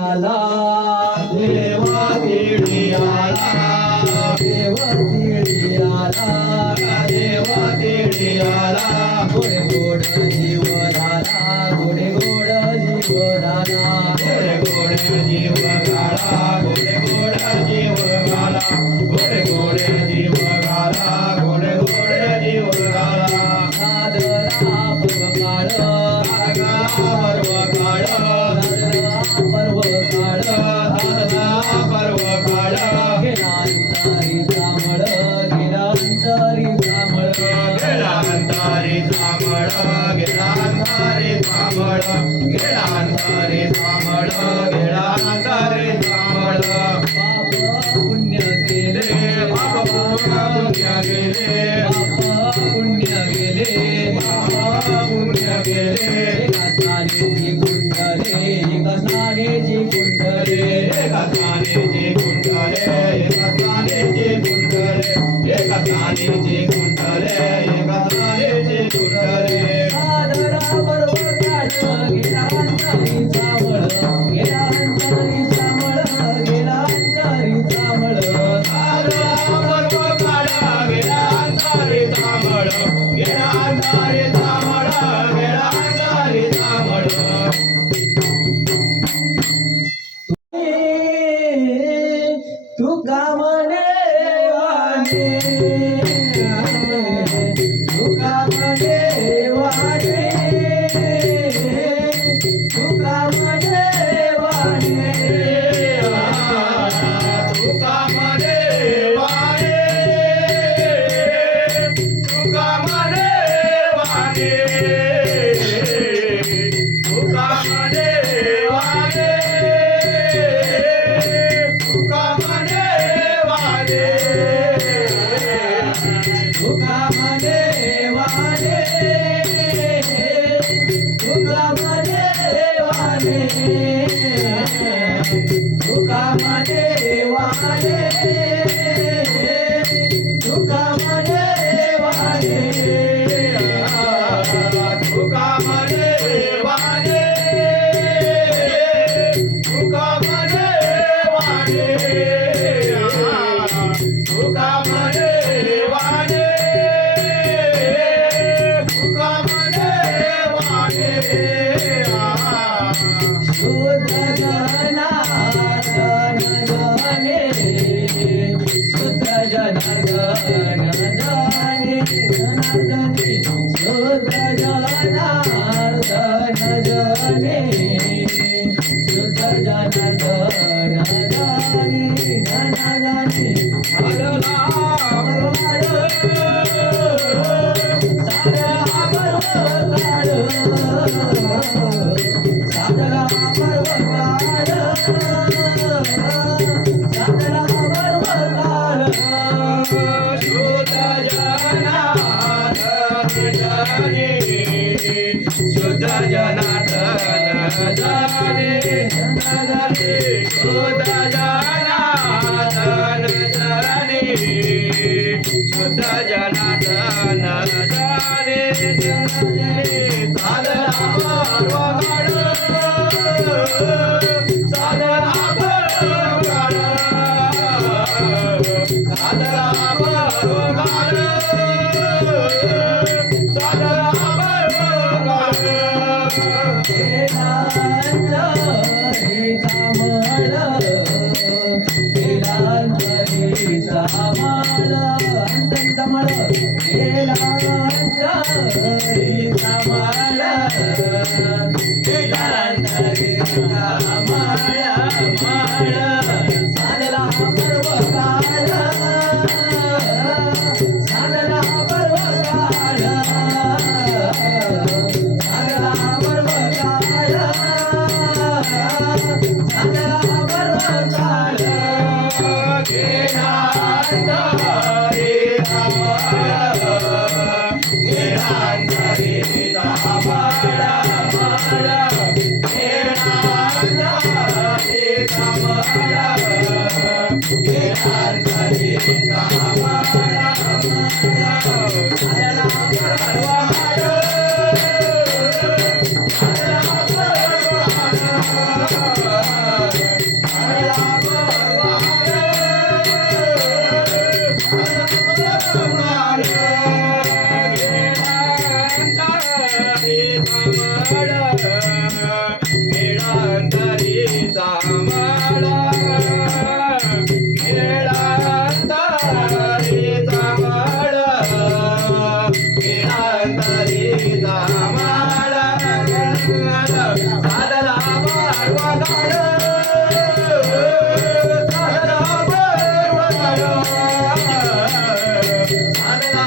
आला देवा तिळी आला देवा तिळी आला देवा तिळी आला गोड गोड जीव झाला गोड गोड जीव झाला गोड गोड जीव घाला गोड गोड जीव घाला गोड गोड जीव घाला गोड गोड जीव घाला सादरा पर्व काळ पर्व काळ पर्व काळ पर्व काळ गेला अंतरी जांभळ गेला अंतरी जांभळ गेला अंतरी जांभळ गेला अंतरी जांभळ गेला अंतरी जांभळ गेला अंतरी जांभळ पाप पुण्य केले पाप पुण्य गेले पाप पुण्य गेले पाप पुण्य गेले कसानेची कुंडले कसानेची कुंडले कसानेची कुंडले कसानेची कुंडले कसानेची कुंडले कसानेची कुंडले सादरा पर्व काळ गेला अंतरी जांभळ गेला अंतरी जांभळ गेला अंतरी जांभळ सादरा पर्व काळ गेला अंतरी जांभळ गेला अंतरी जांभळ गेला अंतरी जांभळ तुका म्हणे वाणे तुका म्हणे वाणे तुका म्हणे वाणे तुका म्हणे वाणे तुका म्हणे वाणे तुका म्हणे वाणे तुका म्हणे वाणे तुका म्हणे वाणे तुका म्हणे वाणे तुका म्हणे वाणे तुका म्हणे वाणे तुका म्हणे वाणे तुका म्हणे वाणे तुका म्हणे वाणे तुका म्हणे वाणे शुद्ध जनार्दन जाणे शुद्ध जनार्दन जाणे जनार्दने शुद्ध जनार्दन जाणे शुद्ध जनार्दन जाणे जनार्दने सादरा पर्व काळ सादरा पर्व काळ सादरा पर्व काळ सादरा पर्व काळ शुद्ध जनार्दन जाणे शुद्ध जनार्दन जाणे जनार्दने शुद्ध जनार्दन जाणे शुद्ध जनार्दन जाणे जनार्दने सादरा पर्व काळ सादरा पर्व काळ सादरा पर्व काळ सादरा पर्व काळ गेला अंतरी जांभळ गेला अंतरी जांभळ अंतरी जांभळ गेला अंतरी जांभळ गेला अंतरी जांभळ माळ सादरा पर्व काळ सादरा पर्व काळ सादरा पर्व काळ सादरा पर्व काळ गेला अंतरी जांभळ गेला अंतरी जांभळ माळ गेला अंतरी जांभळ गेला अंतरी जांभळ साधना